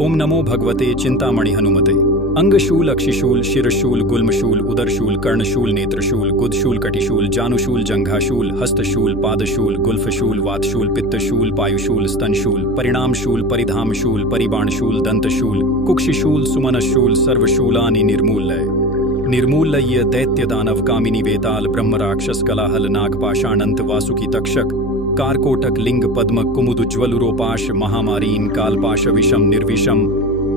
ओम नमो भगवते चिंतामणि हनुमते। अंगशूल अक्षिशूल शिरशूल गुल्मशूल उदरशूल कर्णशूल नेत्रशूल गुदशूल कटिशूल जानुशूल जंघाशूल हस्तशूल पादशूल गुल्फशूल वातशूल पित्तशूल पायुशूल स्तनशूल परिणामशूल परिधामशूल परिबाणशूल दंतशूल कुक्षिशूल सुमनशूल सर्वशूलानि निर्मूल्य निर्मूल्य दैत्यदानव कामिनी वेताल ब्रह्म राक्षस कलाहल नागपाषाणंत वासुकी तक्षक कारकोटक लिंग पद्म कुमुदुज्वलुरोपाश महामारीन कालपाश विषम निर्विषम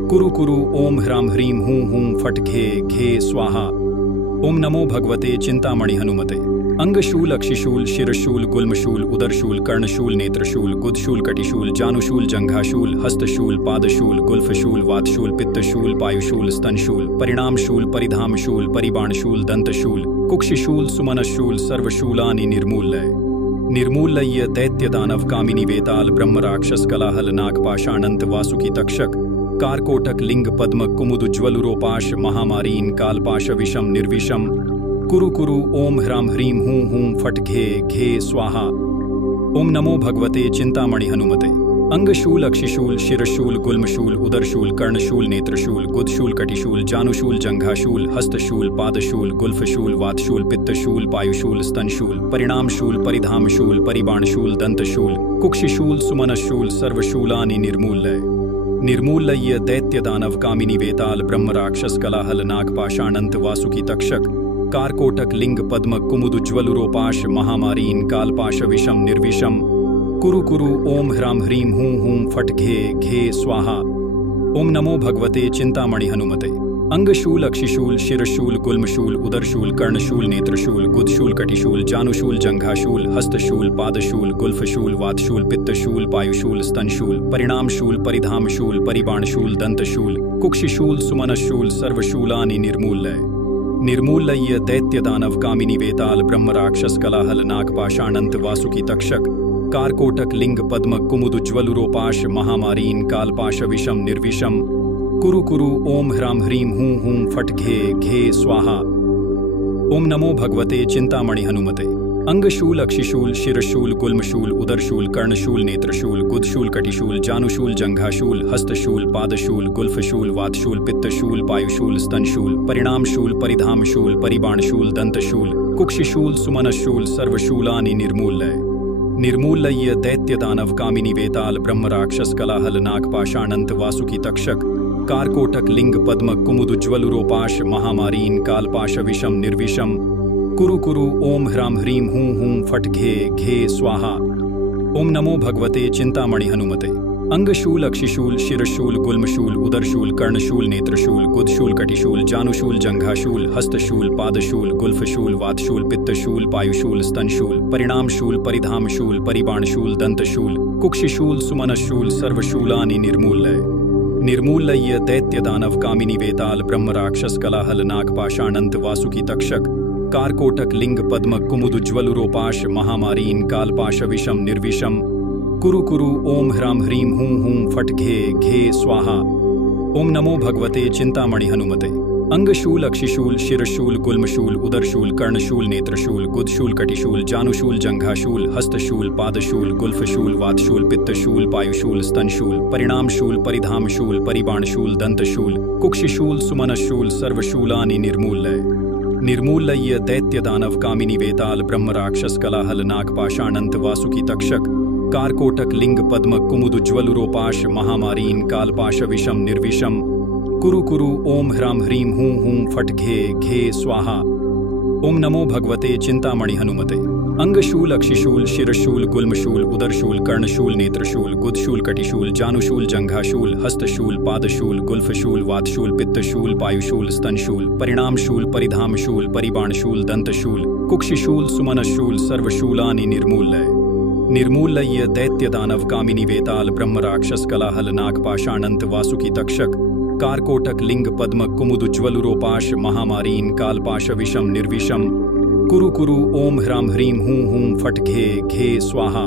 कुरु कुरु ओम ह्रां ह्रीं हूं हूं फट घे घे स्वाहा। ओम नमो भगवते चिंतामणि हनुमते। अंगशूल अक्षिशूल शिरशूल गुल्मशूल उदरशूल कर्णशूल नेत्रशूल गुदशूल कटिशूल जानुशूल जंघाशूल हस्तशूल पादशूल गुल्फशूल वातशूल पित्तशूल पायुशूल स्तनशूल परिणामशूल परिधामशूल परिबाणशूल दंतशूल कुक्षिशूल सुमनशूल सर्वशूलानि निर्मूल्य निर्मूल्य दैत्यदानव कामिनी वेताल ब्रह्म राक्षस कलाहल नागपाषाणंत वासुकी तक्षक कारकोटक लिंग पद्म कुमुदुज्वलुरोपाश महामारीन कालपाश विषम निर्विषम कुरु कुरु ओम ह्रां ह्रीं हूं हूं फट घे घे स्वाहा। ओम नमो भगवते चिंतामणि हनुमते। अंगशूल अक्षिशूल शिरशूल गुल्मशूल उदरशूल कर्णशूल नेत्रशूल गुदशूल कटिशूल जानुशूल जंघाशूल हस्तशूल पादशूल गुल्फशूल वातशूल पित्तशूल पायुशूल स्तनशूल परिणामशूल परिधामशूल परिबाणशूल दंतशूल कुक्षिशूल सुमनशूल सर्वशूलानि निर्मूल्य निर्मूल्य दैत्यदानव कामिनी वेताल ब्रह्म राक्षस कलाहल नागपाषाणंत वासुकी तक्षक कारकोटक लिंग पद्म कुमुदुज्वलुरोपाश महामारीन कालपाश विषम निर्विषम कुरु कुरु ओम ह्रां ह्रीं हूं हूं फट घे घे स्वाहा। ओम नमो भगवते चिंतामणि हनुमते। अंगशूल अक्षिशूल शिरशूल गुल्मशूल उदरशूल कर्णशूल नेत्रशूल गुदशूल कटिशूल जानुशूल जंघाशूल हस्तशूल पादशूल गुल्फशूल वातशूल पित्तशूल पायुशूल स्तनशूल परिणामशूल परिधामशूल परिबाणशूल दंतशूल कुक्षिशूल सुमनशूल सर्वशूलानि निर्मूल्य निर्मूल्य दैत्यदानव कामिनी वेताल ब्रह्म राक्षस कलाहल नागपाषाणंत वासुकी तक्षक कारकोटक लिंग पद्म कुमुदुज्वलुरोपाश महामारीन कालपाश विषम निर्विषम कुरु कुरु ओम ह्रां ह्रीं हूं हूं फट घे घे स्वाहा। ओम नमो भगवते चिंतामणि हनुमते। अंगशूल अक्षिशूल शिरशूल गुल्मशूल उदरशूल कर्णशूल नेत्रशूल गुदशूल कटिशूल जानुशूल जंघाशूल हस्तशूल पादशूल गुल्फशूल वातशूल पित्तशूल पायुशूल स्तनशूल परिणामशूल परिधामशूल परिबाणशूल दंतशूल कुक्षिशूल सुमनशूल सर्वशूलानि निर्मूल्य निर्मूल्य दैत्यदानव कामिनी वेताल ब्रह्म राक्षस कलाहल नागपाषाणंत वासुकी तक्षक कारकोटक लिंग पद्म कुमुदुज्वलुरोपाश महामारीन कालपाश विषम निर्विषम कुरु कुरु ओम ह्रां ह्रीं हूं हूं फट घे घे स्वाहा। ओम नमो भगवते चिंतामणि हनुमते। अंगशूल अक्षिशूल शिरशूल गुल्मशूल उदरशूल कर्णशूल नेत्रशूल गुदशूल कटिशूल जानुशूल जंघाशूल हस्तशूल पादशूल गुल्फशूल वातशूल पित्तशूल पायुशूल स्तनशूल परिणामशूल परिधामशूल परिबाणशूल दंतशूल कुक्षिशूल सुमनशूल सर्वशूलानि निर्मूल्य निर्मूल्य दैत्यदानव कामिनी वेताल ब्रह्म राक्षस कलाहल नागपाषाणंत वासुकी तक्षक कारकोटक लिंग पद्म कुमुदुज्वलुरोपाश महामारीन कालपाश विषम निर्विषम कुरु कुरु ओम ह्रां ह्रीं हूं हूं फट घे घे स्वाहा। ओम नमो भगवते चिंतामणि हनुमते। अंगशूल अक्षिशूल शिरशूल गुल्मशूल उदरशूल कर्णशूल नेत्रशूल गुदशूल कटिशूल जानुशूल जंघाशूल हस्तशूल पादशूल गुल्फशूल वातशूल पित्तशूल पायुशूल स्तनशूल परिणामशूल परिधामशूल परिबाणशूल दंतशूल कुक्षिशूल सुमनशूल सर्वशूलानि निर्मूल्य निर्मूल्य दैत्यदानव कामिनी वेताल ब्रह्म राक्षस कलाहल नागपाषाणंत वासुकी तक्षक कारकोटक लिंग पद्म कुमुदुज्वलुरोपाश महामारीन कालपाश विषम निर्विषम कुरु कुरु ओम ह्रां ह्रीं हूं हूं फट घे घे स्वाहा। ओम नमो भगवते चिंतामणि हनुमते। अंगशूल अक्षिशूल शिरशूल गुल्मशूल उदरशूल कर्णशूल नेत्रशूल गुदशूल कटिशूल जानुशूल जंघाशूल हस्तशूल पादशूल गुल्फशूल वातशूल पित्तशूल पायुशूल स्तनशूल परिणामशूल परिधामशूल परिबाणशूल दंतशूल कुक्षिशूल सुमनशूल सर्वशूलानि निर्मूल्य निर्मूल्य दैत्यदानव कामिनी वेताल ब्रह्म राक्षस कलाहल नागपाषाणंत वासुकी तक्षक कारकोटक लिंग पद्म कुमुदुज्वलुरोपाश महामारीन कालपाश विषम निर्विषम कुरु कुरु ओम ह्रां ह्रीं हूं हूं फट घे घे स्वाहा।